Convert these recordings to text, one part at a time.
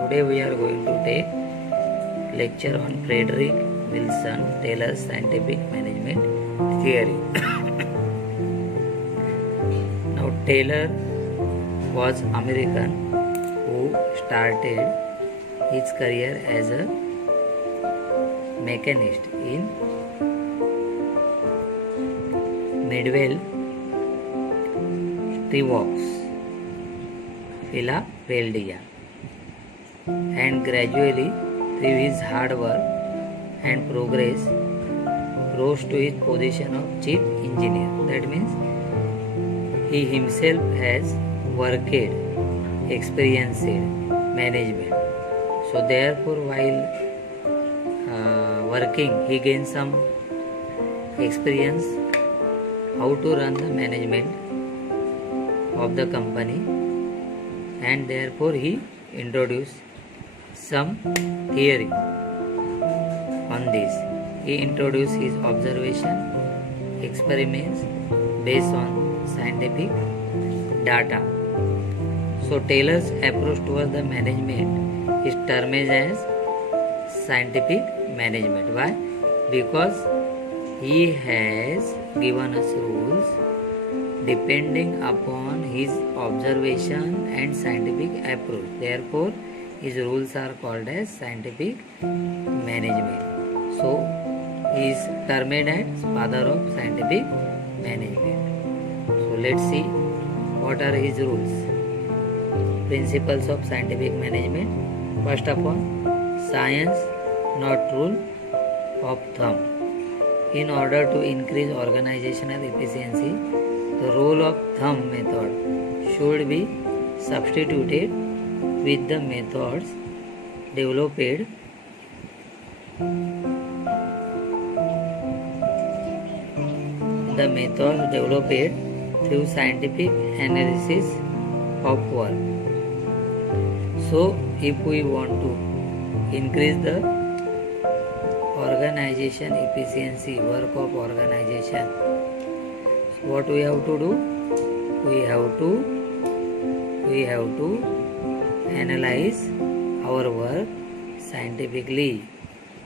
Today we are going to take lecture on Frederick Wilson Taylor's scientific management theory. Now Taylor was American who started his career as a mechanist in Midwell Steelworks, Philadelphia, and gradually through his hard work and progress rose to his position of chief engineer. That means he himself has worked, experienced management. So therefore while working he gained some experience how to run the management of the company, and therefore he introduced some theory on this. He introduced his observation, experiments based on scientific data. So Taylor's approach towards the management is termed as scientific management. Why? Because he has given us rules depending upon his observation and scientific approach. Therefore, his rules are called as scientific management. So, he is termed as father of scientific management. So, let's see what are his rules. Principles of scientific management. First of all, science, not rule of thumb. In order to increase organizational efficiency, the rule of thumb method should be substituted with the methods developed through scientific analysis of work. So, if we want to increase the organization efficiency, work of organization, so what we have to do? We have to analyze our work scientifically.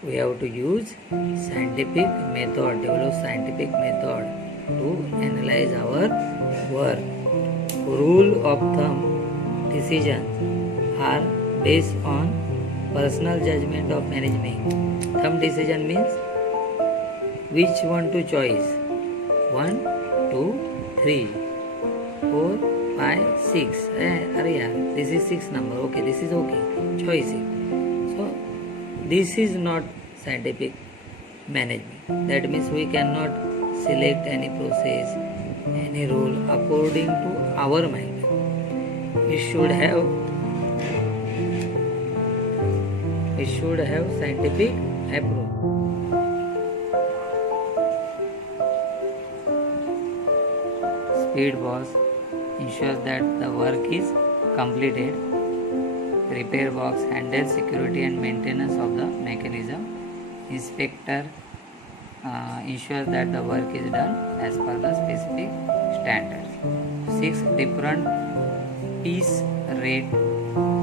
We have to use scientific method, develop scientific method to analyze our work. Rule of thumb decisions are based on personal judgment of management. Thumb decision means which one to choice. 1, 2, 3, 4, 5, 6. This is 6 number. Okay, this is okay. Choice it. So, this is not scientific management. That means we cannot select any process, any rule according to our mind. We should have scientific approach. Speed box ensures that the work is completed. Repair box handles security and maintenance of the mechanism. Inspector ensures that the work is done as per the specific standards. 6. Different piece rate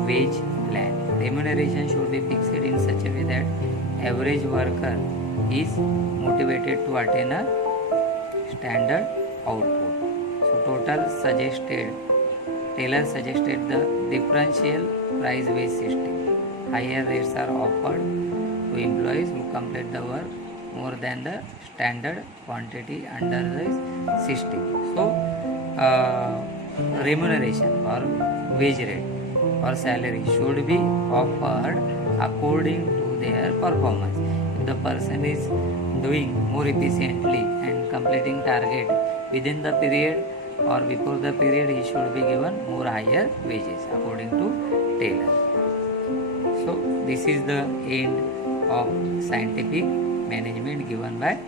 wage plan. Remuneration should be fixed in such a way that average worker is motivated to attain a standard output. So Taylor suggested the differential price wage system. Higher rates are offered to employees who complete the work more than the standard quantity under the system. So remuneration or wage rate or salary should be offered according to their performance. If the person is doing more efficiently and completing target within the period or before the period, he should be given more higher wages according to Taylor. So this is the end of scientific management given by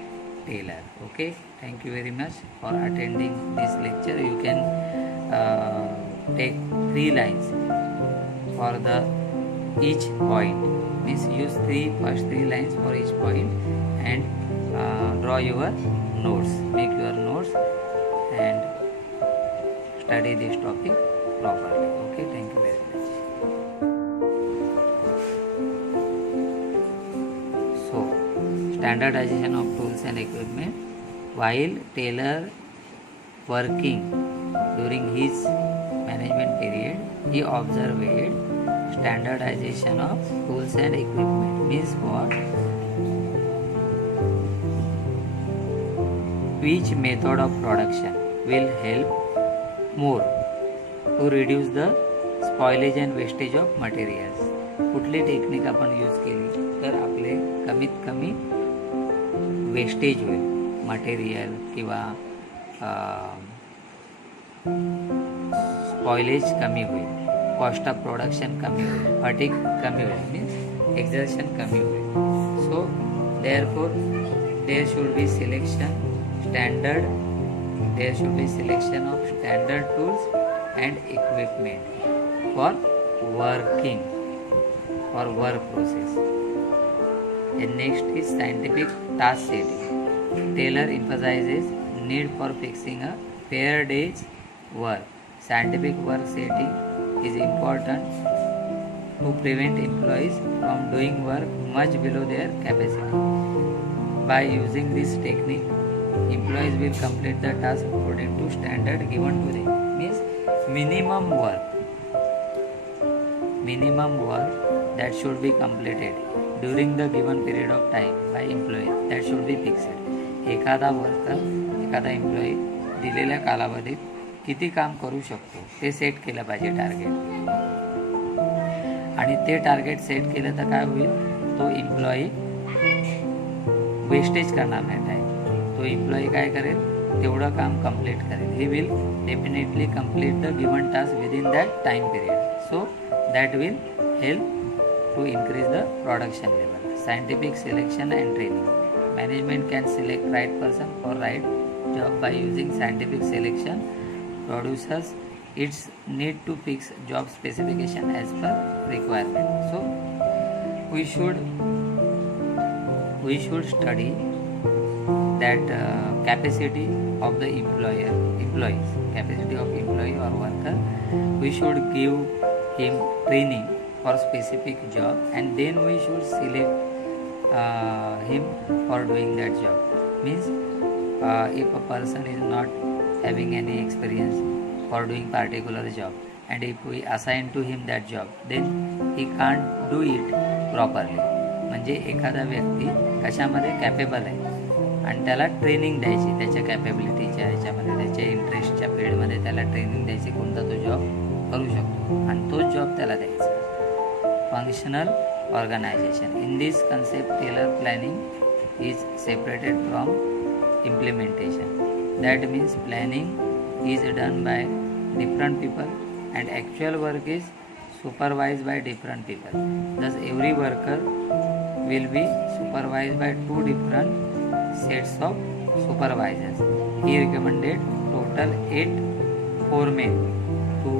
Taylor. Okay, thank you very much for attending this lecture. You can take 3 lines for the each point. Means use first 3 lines for each point and draw your notes. Make your notes and study this topic properly. Okay, thank you very much. standardization of tools and equipment. While Taylor working during his management period, he observed standardization of tools and equipment. Means what? Which method of production will help more to reduce the spoilage and wastage of materials. कुठली technique आपण use केली तर आपले कमीत कमी wastage होईल material किंवा spoilage कमी होईल, कॉस्ट ऑफ प्रोडक्शन कमी होईल, फटीग कमी होईल, मीन्स एक्झर्शन कमी होईल. So therefore there should be selection standard, there should be selection of standard tools and equipment for working, for work process. And next is scientific task setting. Taylor emphasizes need for fixing a fair day's work. Scientific work setting is important to prevent employees from doing work much below their capacity. By using this technique, employees will complete the task according to standard given to them. Means minimum work that should be completed during the given period of time by employee, that should be fixed. एखादा employee दिलेल्या कालावधीत किती काम करू शकतो ते set केलं पाहिजे टार्गेट. आणि ते टार्गेट सेट केलं तर काय होईल, तो एम्प्लॉई वेस्टेज करणार नाही टाईम. तो एम्प्लॉई काय करेल, तेवढं काम कंप्लीट करेल. He will definitely complete the given task within that time period. So that will help to increase the production level. Scientific selection and training. Management can select right person for right job by using scientific selection. Producers its need to fix job specification as per requirement. So we should study that capacity of the employees, capacity of employee or worker. We should give him training for specific job, and then we should select him for doing that job. Means if a person is not having any experience for doing particular job, and if we assign to him that job, then he can't do it properly. म्हणजे एखादा व्यक्ती कशामध्ये capable आहे आणि त्याला training द्यायची त्याच्या कॅपेबिलिटीच्या ह्याच्यामध्ये, त्याच्या इंटरेस्टच्या फील्डमध्ये त्याला ट्रेनिंग द्यायची, कोणता तो जॉब करू शकतो आणि तोच जॉब त्याला द्यायचा. Functional organisation. In this concept Taylor planning is separated from implementation. That means planning is done by different people and actual work is supervised by different people. Thus every worker will be supervised by 2 different sets of supervisors. He recommended total 8 foremen to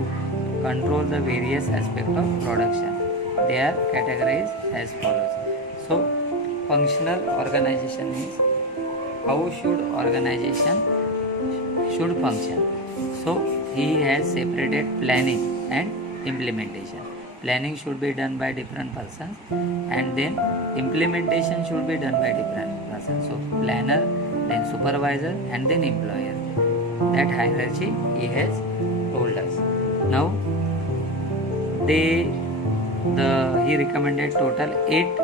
control the various aspects of production. They are categorized as follows. So functional organization means how should organization should function. So he has separated planning and implementation. Planning should be done by different persons, and then implementation should be done by different persons. So planner, then supervisor, and then employer. That hierarchy he has told us. Now he recommended total 8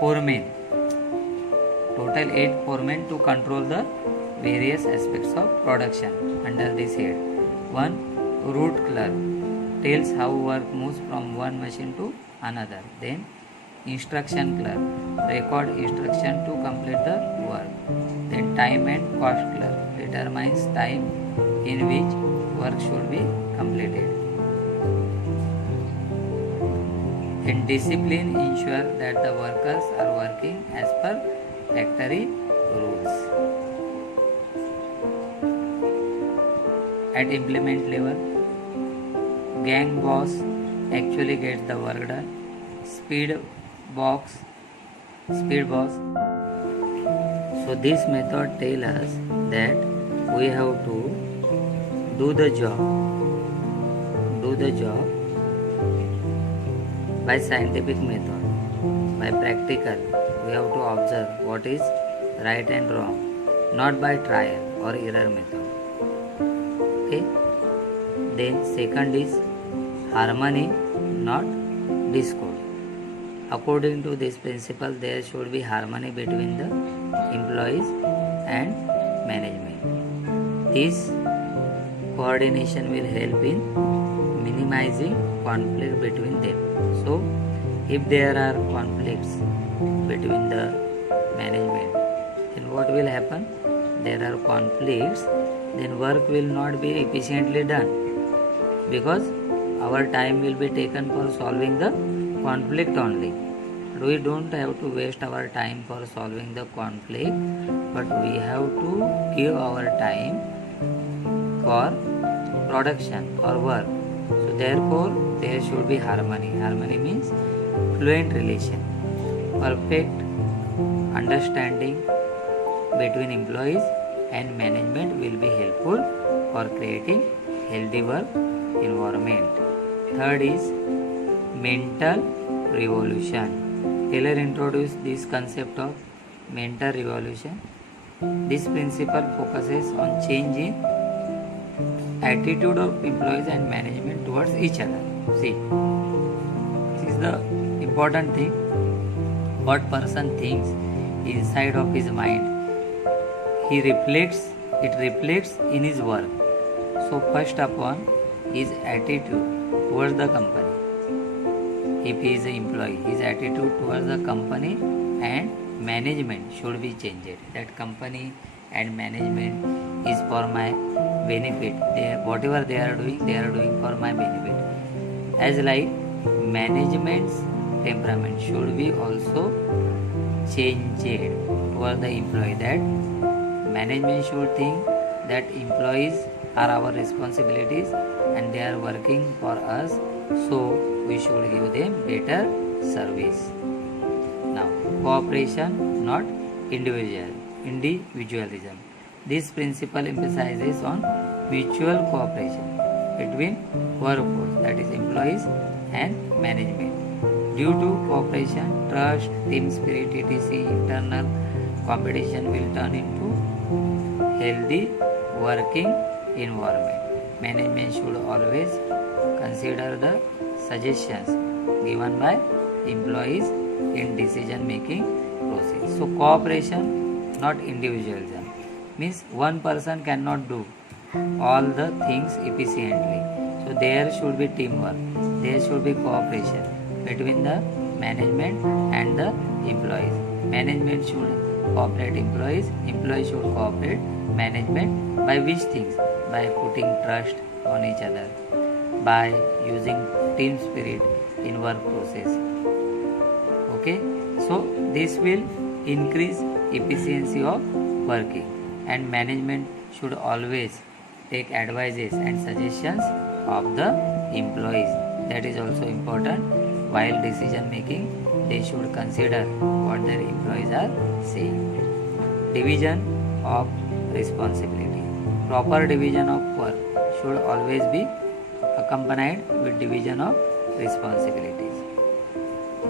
foremen. Total 8 foremen to control the various aspects of production under this head. 1. Root clerk tells how work moves from one machine to another. Then instruction clerk record instruction to complete the work. Then time and cost clerk determines time in which work should be completed. And discipline ensure that the workers are working as per factory rules. At implement level, gang boss actually gets the work done. Speed boss. So this method tells us that we have to do the job by scientific method, by practical. we have to observe what is right and wrong, not by trial or error method. Okay. Then second is harmony, not discord. According to this principle, there should be harmony between the employees and management. This coordination will help in minimizing conflict between them. So, if there are conflicts between the management, then what will happen? There are conflicts, then work will not be efficiently done, because our time will be taken for solving the conflict only. We don't have to waste our time for solving the conflict, but we have to give our time for production or work. So therefore there should be harmony. Harmony means fluent relation, perfect understanding between employees and management will be helpful for creating healthy work environment. Third is mental revolution. Taylor introduced this concept of mental revolution. This principle focuses on change in attitude of employees and management towards each other. See, this is the important thing. What person thinks inside of his mind, it reflects in his work. So first upon, his attitude towards the company. If he is an employee, his attitude towards the company and management should be changed. That company and management is for my benefit. Whatever they are doing for my benefit. As like management's temperament should be also changed towards the employee. That management should think that employees are our responsibilities and they are working for us, so we should give them better service. Now, cooperation, not individualism. This principle emphasizes on mutual cooperation between workforce, that is employees and management. Due to cooperation, trust, team spirit, etc., internal competition will turn into healthy working environment. Management should always consider the suggestions given by employees in decision making process. So cooperation, not individualism, means one person cannot do all the things efficiently. So there should be teamwork, there should be cooperation between the management and the employees. Management should cooperate employees should cooperate management. By which things? By putting trust on each other, by using team spirit in work process. Okay, so this will increase efficiency of working, and management should always take advices and suggestions of the employees. That is also important. While decision making, they should consider what their employees are saying. Division of responsibility. Proper division of work should always be accompanied with division of responsibilities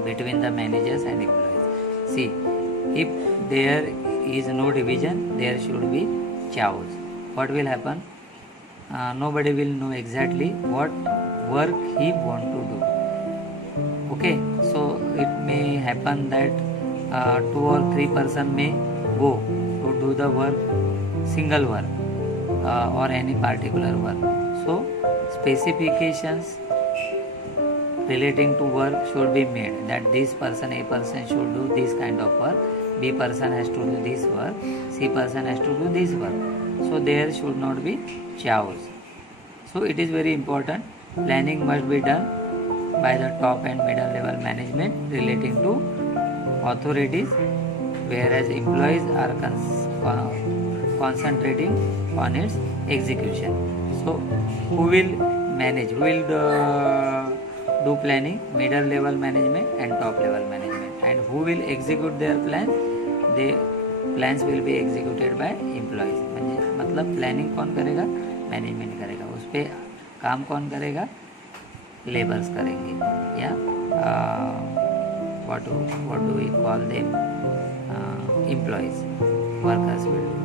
between the managers and employees. See, if there is no division, there should be chaos. What will happen? Nobody will know exactly what work he want to do. Okay, so it may happen that 2 or 3 person may go to do the work, single work or any particular work. So specifications relating to work should be made, that this person, A person should do this kind of work, B person has to do this work, C person has to do this work. So there should not be chaos. So it is very important. Planning must be done by the top and middle level management relating to authorities, whereas employees are concentrating on its execution. So who will manage? Who will do planning? Middle level management and top level management. And who will execute their plans? The plans will be executed by employees. मतलब planning कौन करेगा? Management करेगा. उस पर काम कौन करेगा? Labours करेंगे. या what do we call them? employees, workers will do.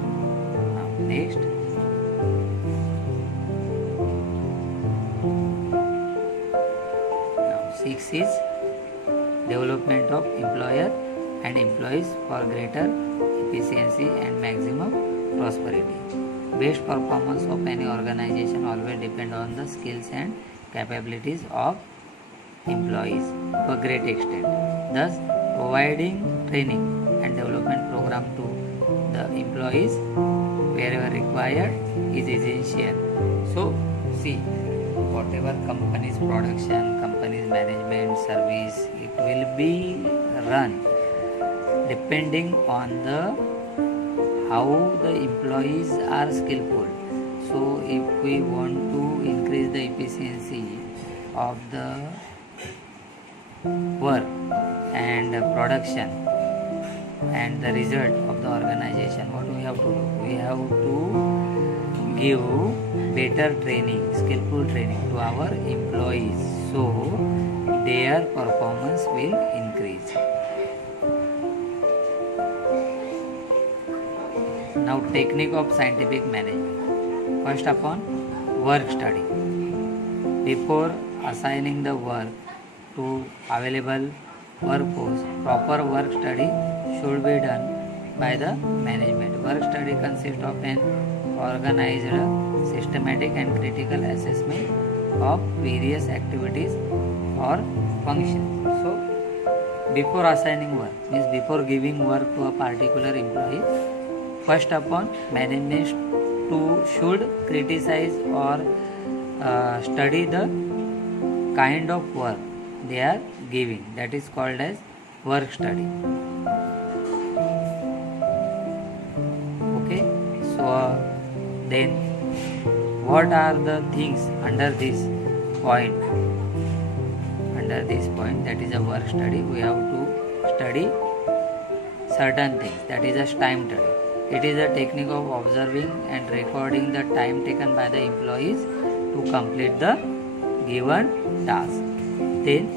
Now next, now 6 is development of employer and employees for greater efficiency and maximum prosperity. Best performance of any organization always depend on the skills and capabilities of employees to a great extent. Thus, providing training and development program to the employees wherever required is essential. So, see, whatever company's production, company's management, service, it will be run depending on the how the employees are skillful. So, if we want to increase the efficiency of the work and production and the result of the organization, what we have to do? We have to give better training, skillful training to our employees, so their performance will increase. Now, technique of scientific management. First upon work study. Before assigning the work to available workforce, proper work study should be done by the management. Work study consists of an organized, systematic and critical assessment of various activities or functions. So, before assigning work, means before giving work to a particular employee, first upon management should criticize or study the kind of work they are giving. That is called as work study. Okay, so then what are the things under this point? Under this point, that is a work study, we have to study certain things. That is a time study. It is a technique of observing and recording the time taken by the employees to complete the given task. Then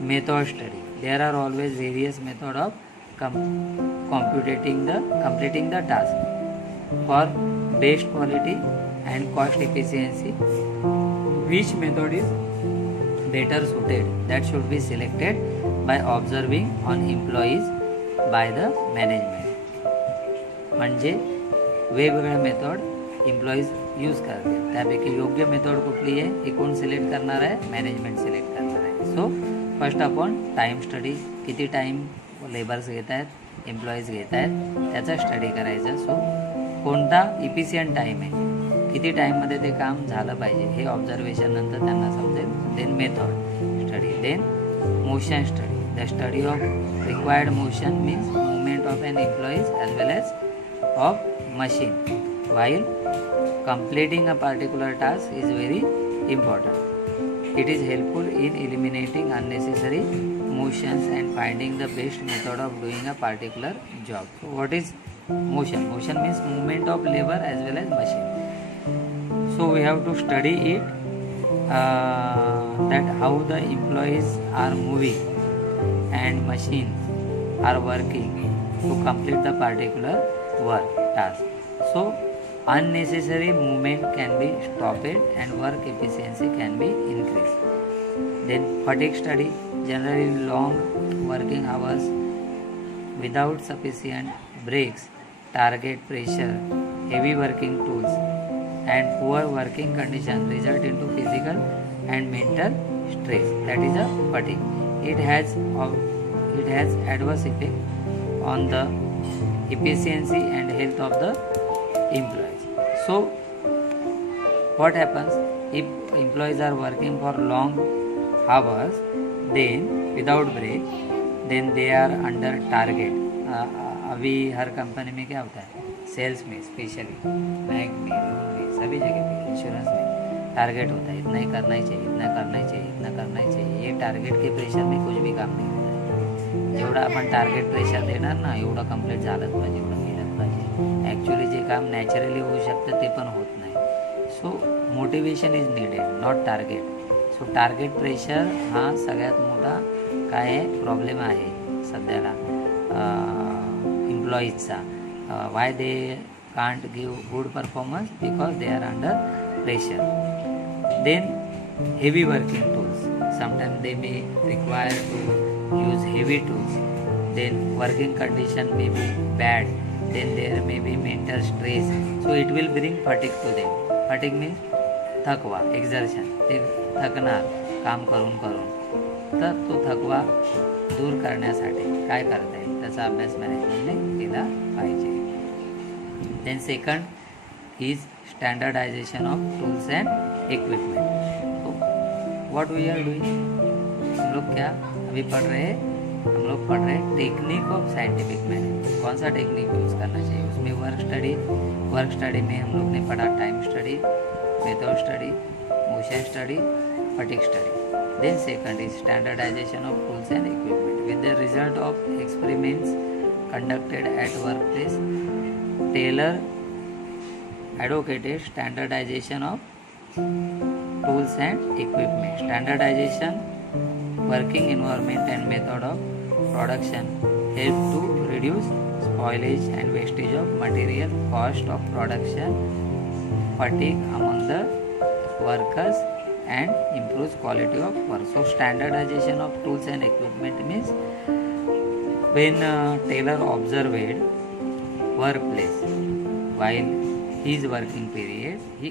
method study. There are always various methods of completing the task. For best quality and cost efficiency, which method is better suited? That should be selected by observing on employees by the management. म्हणजे वेगवेगळे method employees use करतील. त्यापैकी योग्य method कुठली आहे हे कोण select करणार आहे? मॅनेजमेंट सिलेक्ट करणार आहे. सो फर्स्ट आपण टाईम स्टडी, किती टाईम लेबर्स घेत आहेत, एम्प्लॉईज घेत आहेत, त्याचा स्टडी करायचा. सो कोणता इफिशियंट टाईम आहे, किती टाईममध्ये ते काम झालं पाहिजे हे ऑब्झर्वेशन नंतर त्यांना समजेल. Then method study. Then motion study. The study of required motion means movement of an employees as well as of machine while completing a particular task is very important. It is helpful in eliminating unnecessary motions and finding the best method of doing a particular job. So what is motion? Motion means movement of labor as well as machine. So we have to study it, that how the employees are moving and machines are working to complete the particular work task. So unnecessary movement can be stopped and work efficiency can be increased. Then fatigue study. Generally long working hours without sufficient breaks, target pressure, heavy working tools and poor working conditions result into physical and mental stress. That is a fatigue. It has adverse effect on the efficiency and health of the employees. So what happens if employees are working for long hours, then without break, then they are under target. अभी हर company में क्या होता है, sales में specially, bank में, loan में, सभी जगह पे, इंश्योरेंस में टारगेट होता है, इतना ही करना ही चाहिए, इतना करना ही चाहिए, इतना करना ही चाहिए. ये टारगेट के प्रेशर में कुछ भी काम नहीं होता है. जेवढा आपण टार्गेट प्रेशर देणार ना, एवढं कंप्लीट झालंच पाहिजे, एवढं केलंच पाहिजे. ॲक्च्युली जे काम नॅचरली होऊ शकतं ते पण होत नाही. So motivation is needed, not target. So target pressure हा सगळ्यात मोठा काय प्रॉब्लेम आहे सध्याला एम्प्लॉईजचा. Why they can't give good performance? Because they are under pressure. Then heavy working tools. Sometimes they may require to use heavy tools. Then working condition may be bad. Then there may be mental stress. So it will bring fatigue to them. Fatigue means थकवा, exertion. ते थकणार काम करून करून. तर तो थकवा दूर करण्यासाठी काय करता येईल त्याचा अभ्यास मॅनेजमेंटने केला पाहिजे. Then second is standardisation of tools and equipment. What we are doing, हम लोग क्या अभी पढ़ रहे हैं, हम लोग पढ़ रहे हैं टेक्निक ऑफ साइंटिफिक मैनेजमेंट. कौन सा टेक्निक यूज़ करना चाहिए उसमें? वर्क स्टडी में हम लोग ने पढ़ा time study, method study, motion study, fatigue study. Then second is standardisation of tools and equipment. With the result of experiments conducted at work place, Taylor advocated standardization of tools and equipment. Standardization, working environment and method of production help to reduce spoilage and wastage of material, cost of production, fatigue among the workers and improves quality of work. So standardization of tools and equipment means when Taylor observed workplace while his working period, he